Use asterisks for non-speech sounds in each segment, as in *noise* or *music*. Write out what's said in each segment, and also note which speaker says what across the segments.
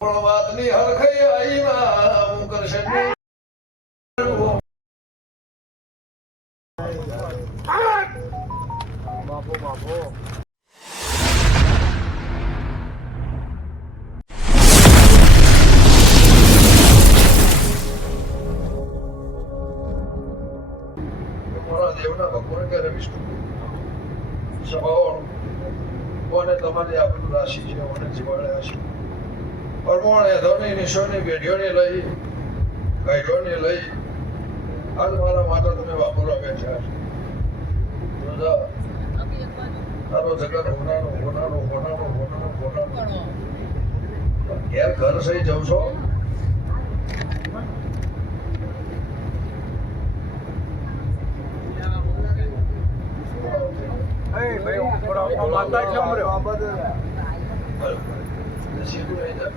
Speaker 1: પણ વાતની હરખઈ આઈ ના હું કરશે નિશોની પેઢીઓને લઈ ગાઈડોને લઈ આજ મારા માટે તમે વાપરવા બેઠા છો. તારો જગત હોનારો હોનારો હોનારો હોનારો હોનારો ઘેર ઘર સહી જવું છો?
Speaker 2: ભાઈ માતા કેમ રહ્યો
Speaker 1: સીધું રહી જા.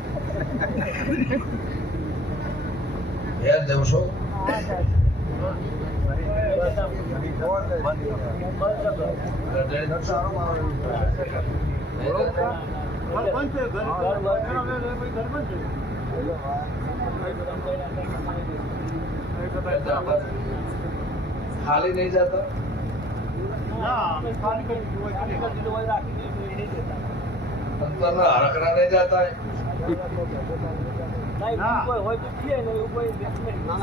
Speaker 1: ઘેર જવું છો ઘરે નથી ખાલી નહીં જતા જતા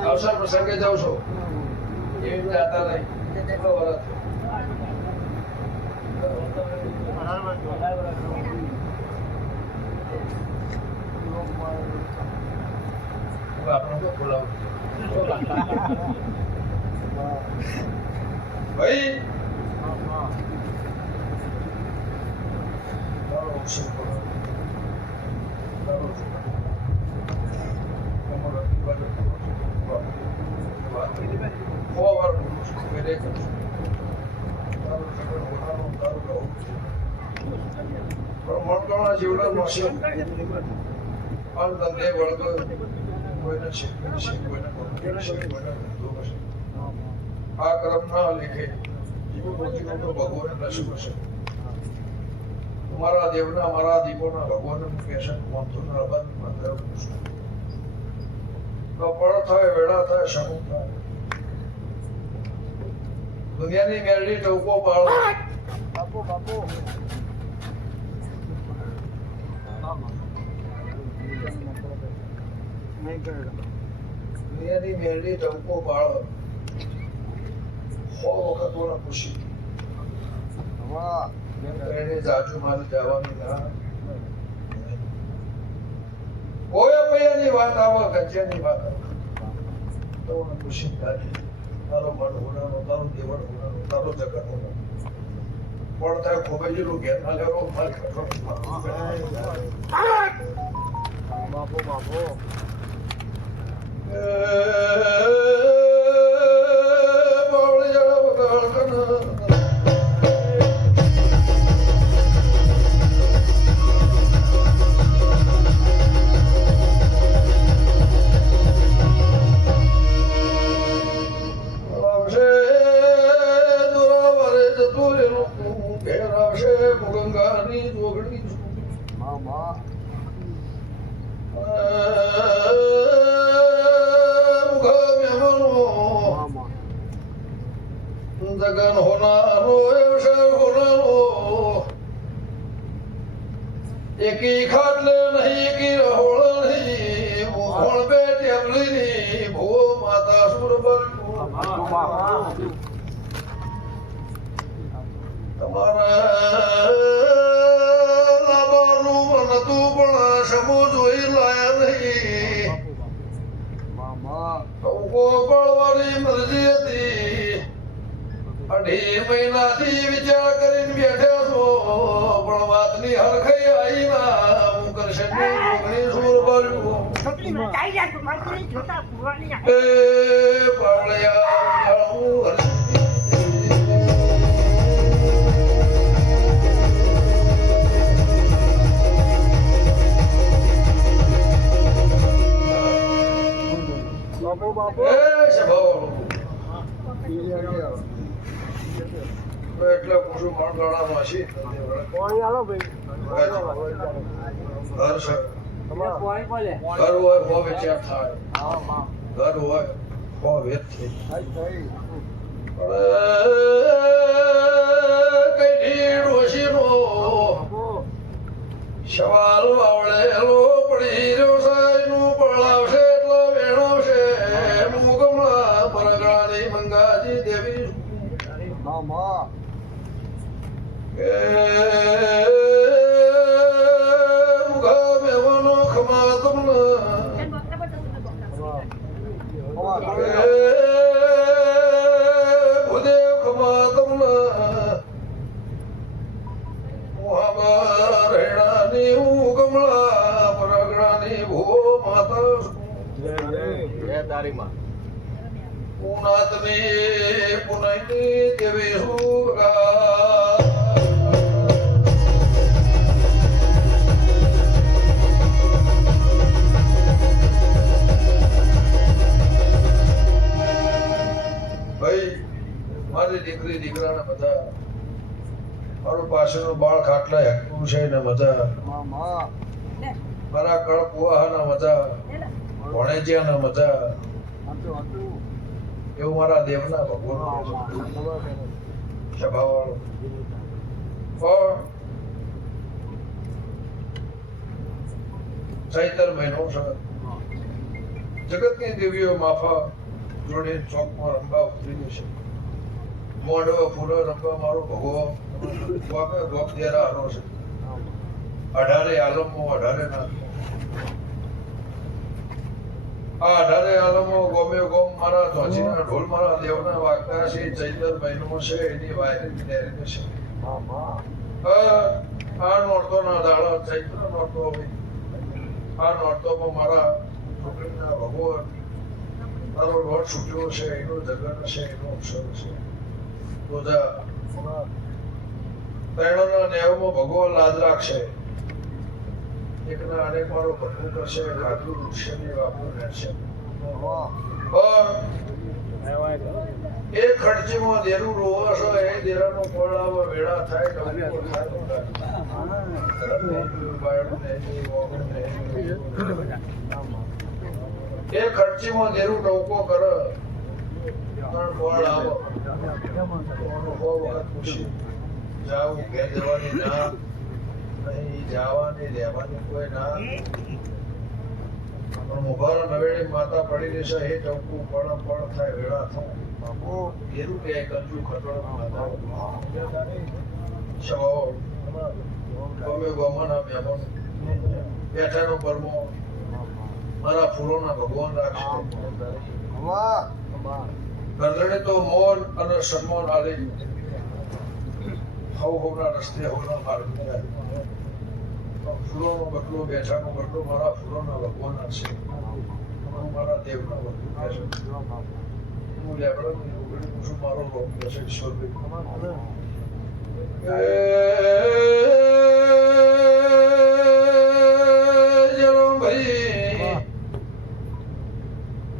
Speaker 1: અવસર પ્રસંગે જાઉં છો. એવી રીતે નહીં. કેટલો વરસ હવે આપણે તો બોલાવું *laughs* ભાઈ કોઈને કોઈને છે કોઈને ધંધો હશે આ કર્મ ના લેખે જીવો રોજીનો તો ભગવાન નશું હશે મારા દેવના મારા દીપોના ભગવાન કહેશે માનતો ના અબાદ મંત્ર પૂછું. થાય, વેળા થાય સમૂહ થાય. દુનિયાની મેરડી ટોકો પાડો.
Speaker 2: બાપુ બાપુ.
Speaker 1: દુનિયાની ટંકો ઓલા ખુશી.
Speaker 2: વાહ.
Speaker 1: કોઈ વાત આવે ગજ્જાની વાત તો ખુશી થાય. તારો મન હોનારો તારો દેવળ હોનારો તારો જગત હોનારો પણ થાય ખોબેજીનું ઘેર ના લેવો મારી
Speaker 2: બાપો બાપો.
Speaker 1: જગન હોનારો એવશે હોનારો એકી ખાટલે નહીં એકી રહોળ નહીં મોહણ બે ટેબલી ની ભો માતા સુર
Speaker 2: મા
Speaker 1: તમારા લાંબાનું મન તું પણ સમો જોઈ લાયા નહીં
Speaker 2: મા મા
Speaker 1: ટૂંકો પડવાની મરજી હતી અઢી મહિનાથી વિચાર કરીને બેઠા છો પણ વાતની હરખઈ આઈ ના હું કરશે સૂર. એ પાળિયા. એટલે પૂછું
Speaker 2: પાણી આલો ભાઈ.
Speaker 1: હર્ષ ઘર હોય હો વિચાર થાય. ઘર હોય હો થઈ
Speaker 2: થઈ
Speaker 1: કઈ ઢીડ ઓછી
Speaker 2: નો?
Speaker 1: સવાલ
Speaker 2: જય તારી માં
Speaker 1: દેવી સુગા ભાઈ મારી દીકરી દીકરાને બધા મારું પાછળનું બાળ ખાટલા હેકવું છે ને
Speaker 2: માં
Speaker 1: મારા કળ કુવાહાના મજા ભણેજિયાના મજા એવું મારા દેવના ભગવાન
Speaker 2: ખબર
Speaker 1: પણ ચૈતર મહિનો છે જગતની દેવીઓ માફા જોડે ચોકમાં રંબા ઉતરી છે મોડો ફૂલો રંબા મારો ભગવો ગોપ દેરા હારો છે અઢારે આલમો અઢારે નાથ આ અઢારે આલમો ગોમ મારા ધ્વજીના ઢોલ મારા દેવના વાગતા છે ચૈતર મહિનો છે એની વાયરી ડેરી છે આ નોરતો ના દાડા ચૈત્ર નોરતો આ નોરતોમાં મારા છોકરીના ભગવાન તારો લોટ છૂટ્યો છે એનો જગન છે એનો અક્ષર છે રોજા ત્રણના નેવમાં ભગવાન લાજ રાખશે. એકના અને મારો ભટકું કરશે કાઢું ને વાપરું રહેશે. પણ એ ખર્ચીમાં દેરું રોવાશો એ દેરાનો ફળ આવા વેળા થાય થાય. એ ખર્ચીમાં દેરું ટોકો કર. પણ ફળ આવો. પૂછી જાવું ઘેર જવાની ના. નહીં, જવાની કોઈ ના. પણ મુભારો નવેડી માતા પડી રહેશે ટવકું પણ થાય, વેળા એનું કે મારા ફૂલોના ભગવાન રાખશે. તો મોન અને સન્માન આલે હવ હવના રસ્તે હોના માર્ગ ફૂલોનો બકલો બેઠાનો બકલો મારા ફૂલોના ભગવાન છે. હું મારા દેવના ભગવાન હું લેબડાની ઉગડી છું મારો રોગ છે ઈશ્વર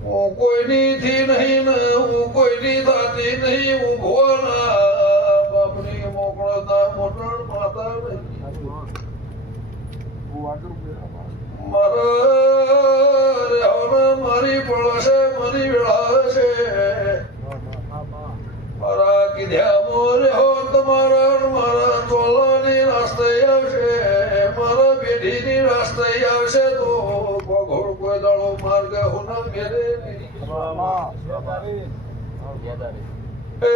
Speaker 1: હું કોઈની થી નહીં, હું કોઈની થાતી નહીં, હું ભોળા બાપની મોકળતા મોટણ માતા નહીં મારા રહેવાના મારી પડશે મારી વેળા છે મારા કીધ્યા મોરે હો તમારા મારા ચોલાની રાસ્તે આવશે. મારા પેઢીની રાસ્તે આવશે તો પગોળ કોઈ દાળો માર્ગ હુના મેરે નહીં. એ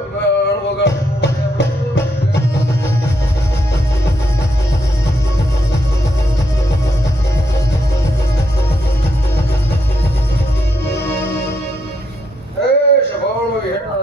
Speaker 1: વગાડ વગાડ.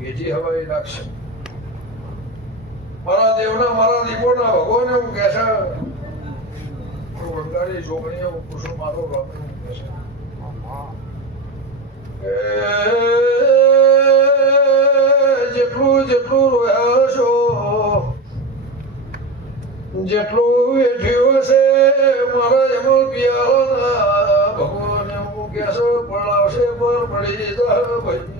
Speaker 1: બીજી હવાઈ લાગશે. મારા દેવના, મારા દીપોના ભગવાન એવું કહે છે ફૂલગાડી જોગણીઓ કુસુમ મારો છે. જેટલું જેટલું રોયા છો, જેટલું વેઠ્યું હશે, મારા જમલ પિયાળાના ભગવાન હું કેસો પડાવશે પર પડી જા ભાઈ.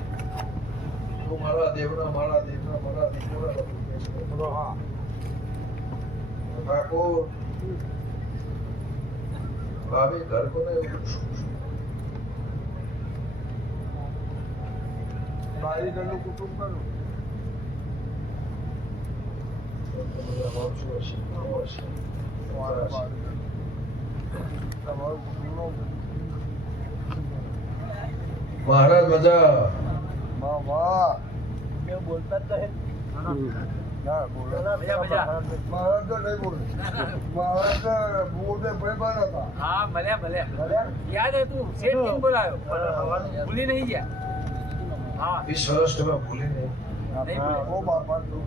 Speaker 1: તું મારા દેવના મારા દેવના મારા દેવના ઠાકોર. ભાભી ઘર કોને એવું
Speaker 2: ઘરનું કુટુંબ કરું તમારું કુટુંબ
Speaker 1: મહારાજ મજા
Speaker 2: વાહ વાહ.
Speaker 3: કેવું બોલતા જ નહીં.
Speaker 2: ના બોલો. મહારાજ તો નહીં બોલે. મહારાજ તો બોલતે ભાઈબંધ હતા.
Speaker 4: હા ભલે ભલે.
Speaker 2: ભલે?
Speaker 4: યાદ હે તું? શેઠ કેમ બોલાયો. ભૂલી નહીં ગયા. હા.
Speaker 1: વર્ષ તમે ભૂલી નહીં.
Speaker 4: બોલે.
Speaker 2: ઓ બાપા તું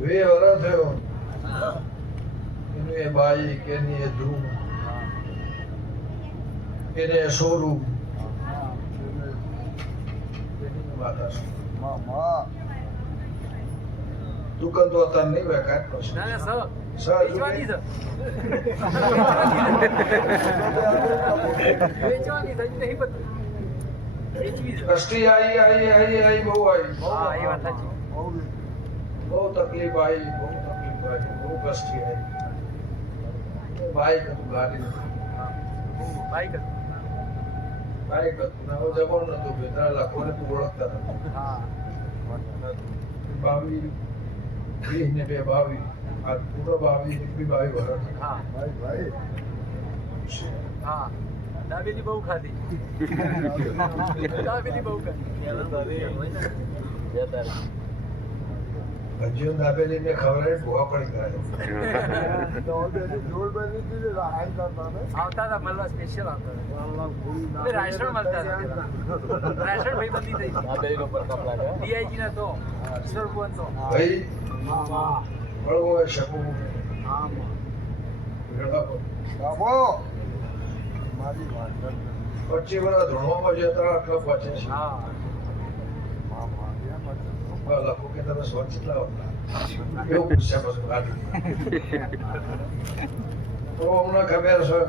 Speaker 1: બે વર્ષ થયો. એનું એ બાઈ કેની એ ધૂમ. એને એ છે.
Speaker 2: મામા
Speaker 1: દુકાન તો અત્યારે નહીં કાંઈ કરશે
Speaker 4: ના ના સર
Speaker 1: સર,
Speaker 4: વેચવાની છે વેચવાની હજી નહીં છે
Speaker 1: કષ્ટી આવી આવી આવી આવી બહુ આવી
Speaker 4: હા એ વાત સાચી
Speaker 2: બહુ
Speaker 1: તકલીફ હતું નથી.
Speaker 4: બાઈક
Speaker 1: બાઈક હતું ને હવે જવાનું નતું બે ત્રણ લાખોને તું ઓળખતા નથી બાવી વીસ ને બે બાવી. આ પૂરો બાવી એક બી બાવી વર્ષ.
Speaker 4: હા.
Speaker 2: ભાઈ ભાઈ
Speaker 4: હા. દાબેલી બહુ ખાધી. *laughs* દાબેલી બહુ ખાધી.
Speaker 1: ભજીયો દાબેલી ને ખવડાવી ભૂવા પડી ગયા.
Speaker 4: આવતા હતા મળવા સ્પેશિયલ આવતા હતા. એટલે મળતા હતા પેલા. રાયસણ ભાઈબંધી થઈ. ડીઆઈજી ના તો ઈશ્વર ભુવન તો.
Speaker 1: ભાઈ મળવો હોય શકું
Speaker 2: બાબો! મારી વાત કર.
Speaker 1: વર્ષ ધોળવામાં જતા આટલા પહોંચે છે
Speaker 4: હા.
Speaker 1: લખો કે તમે સો જેટલા હતા *laughs* એવું પૂછ્યા પછી ગાડી તો અમને ખબર છે.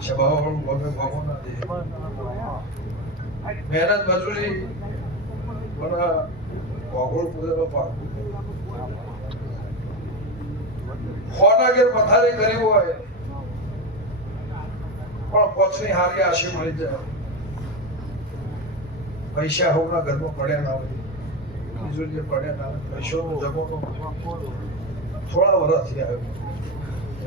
Speaker 1: સ્વભાવ ગમે ગમો નથી. મહેનત મજૂરી પણ ભોગોળ પૂરેલો પાક. ખોના ઘેર પથારી કરી હોય પણ પછની હારી આશી મળી જાય. પૈસા હોવના ઘરમાં પડ્યા ના હોય. બીજું જે પડ્યા ના હોય. પૈસાનો જમવાનો થોડા વર્ષથી આવ્યો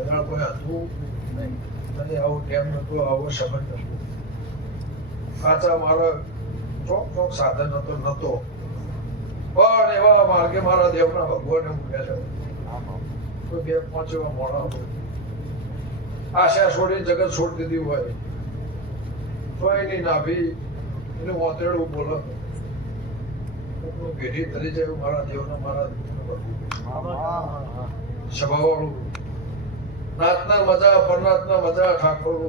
Speaker 1: એના કોઈ હતું નહીં. અને આવો ટેમ નતો આવો સંબંધ નતો. કાચા મારા ચોક ચોક સાધન હતો નતો. પણ એવા માર્ગે મારા દેવના ભગવાને મૂક્યા છે. કોઈ બે પાંચ એવા મોડા હોય. આશા છોડી જગત છોડી દીધી હોય. તો એની નાભી એનું મોતેડું બોલો. પેઢી તરી જાય મારા દેવના મારા સ્વભાવવાળું નાતના મજા પરનાતના મજા ઠાકોર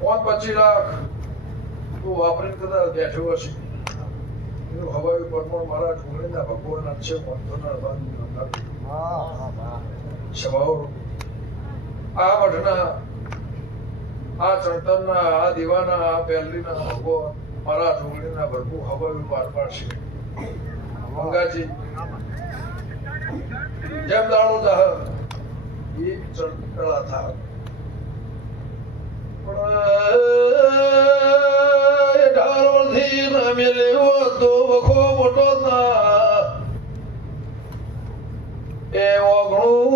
Speaker 1: પાંચ પચીસ લાખ. તું વાપરીને કદાચ બેઠો હશે. એનું હવાઈ પરમાણ મારા ઠુંગળીના ભગવાનના છે આ મઠના આ ચણતરના, આ દીવાના, આ પહેલીના ભગવાન મારા ઠુંગળીના ભરપૂર હવાઈ પાર પાડશે. મંગાજી જેમ દાણું દાહ, એ ચડકળા થા. પણ એ ઢારોળથી ના મેલ્યો તો વખો મોટો ના એ ઓગણું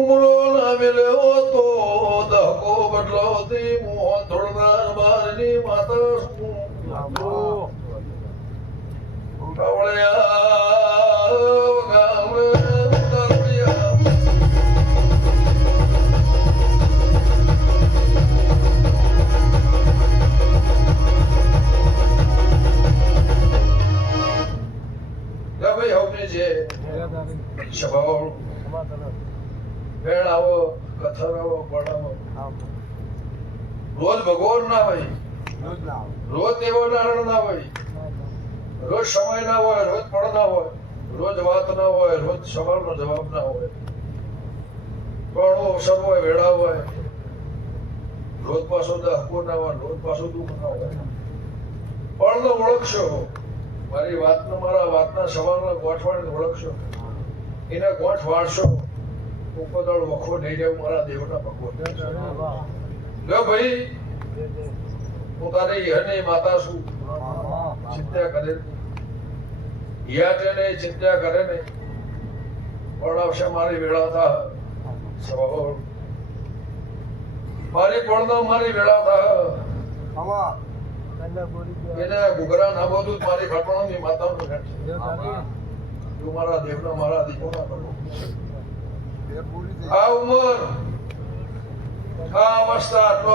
Speaker 1: મિલ્યો તો દહકો બદલાવતી મોહન ધોળનાર બારની માતા શું? ના હોય. રોજ એવો નારણ ના હોય. રોજ સમય ના હોય રોજ પણ ના હોય રોજ વાત ના હોય રોજ સવાલનો જવાબ ના હોય. પણ અવસર હોય વેળા હોય. રોજ પાછો દહકો ના હોય રોજ પાછો દુઃખ ના હોય. પણ ઓળખશો. મારી વાતનો મારા વાતના સવાલના ગોઠવાને ઓળખશો. એને ગોઠ વાળશો. ઉપદળ વખો નહીં જાવ મારા દેવના ભગવાન. લે ભાઈ. હું તારી માતા શું ચિંતા કરે હિયા ચિંતા કરે ને. પણ મારી વેળા થા. સ્વભાવ મારી પણ મારી વેળા થા. એને ગુગરા ના જ મારી ઘટનાની માતાનું ઘટ છે. મારા દેવના મારા ભગવાન આ ઉંમર. આ અવસ્થા આટલો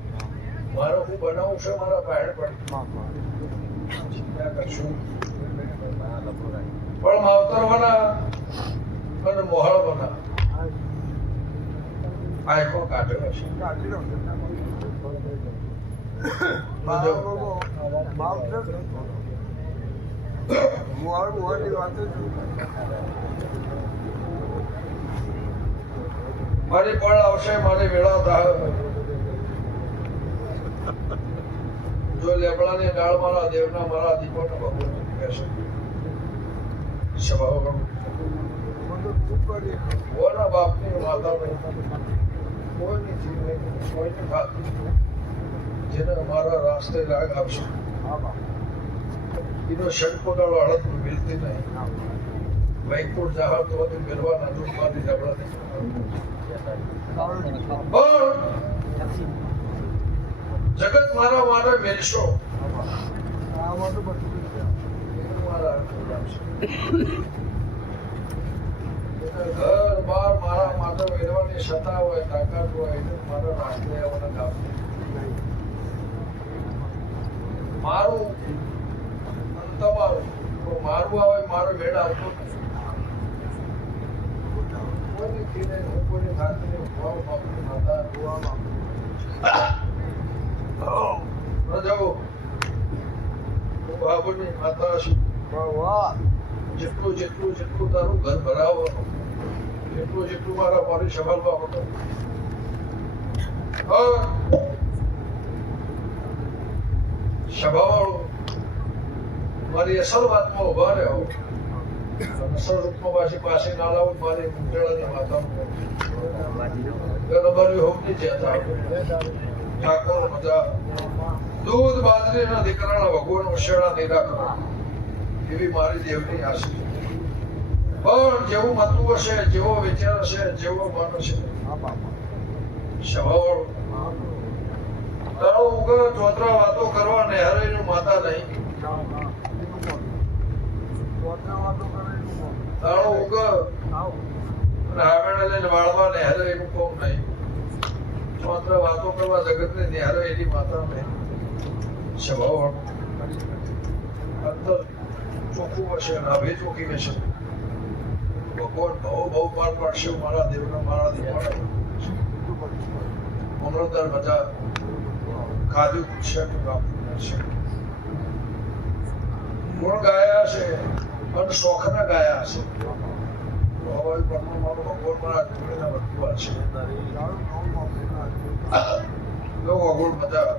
Speaker 1: મારો હું બનાવું છું મારા પાયણ પણ. કરશું. પણ માવતર બના અને મોહળ બના આખો કાઢ્યો છે. મારી પણ આવશે? મારી વેળા થાય. જો લેબડાને ગાળ મારા, દેવના મારા દીપોને કહેશે સ્વભાવ કોના બાપની માતા કોઈની જીવ કોઈની ખાતી જેને અમારા રાસ્તે રાગ આપશે. એનો ષડકોદાળો અડત મિલતી નહીં. વૈકુંઠ જહાજ તો બધું મેળવાના દુઃખમાંથી જબડા નહીં પણ જગત મારા મારે મેળશો ઘર, બાર મારા માટે મેળવાની સત્તા હોય, તાકાત હોય એટલે મારા રાષ્ટ્ર આવવાના કામ મારું તમારું. મારું આવે, મારો મેળ આવતો નથી. કોઈની બાપની માતા પ્રજાઓ હું બાબુની માતા છું. જેટલું જેટલું જેટલું તારું ઘર ભરાવવાનું જેટલું જેટલું મારા મારી સંભાળવા હતો સભાવાળો મારી અસલ વાતમાં ઊભા રહ્યો. અસલ રૂપમાં પાછી પાસે ના લાવું મારી મુંડળાની માતાનું ગરબારી હોમની ચેતા ઠાકોર મજા દૂધ બાજરીના દીકરાના એવી મારી દેવની આશા. પણ જેવું મતું હશે, જેવો વિચાર હશે, જેવો મન હશે સવાળ તારો ઉગર ચોતરા વાતો કરવા નેહરાઈનું માતા નહીં. તારો ઉગર નેહરાઈનું કોમ નહીં? માત્ર વાતો કરવા જગતને નેહરાઈની માતા નહીં સ્વભાવ અંતર ચોખ્ખું હશે ચોખ્ખી ભગવાન બહુ બહુ પાર મારા દેવના મારા દેવના. અમૃતદાર બધા છે. ગુણ ગાયા છે અને શોખના ગાયા છે પણ મારો ભગવાન છે
Speaker 2: તારું ગામમાં ભેગા છે.
Speaker 1: લોકો ગુણ બધા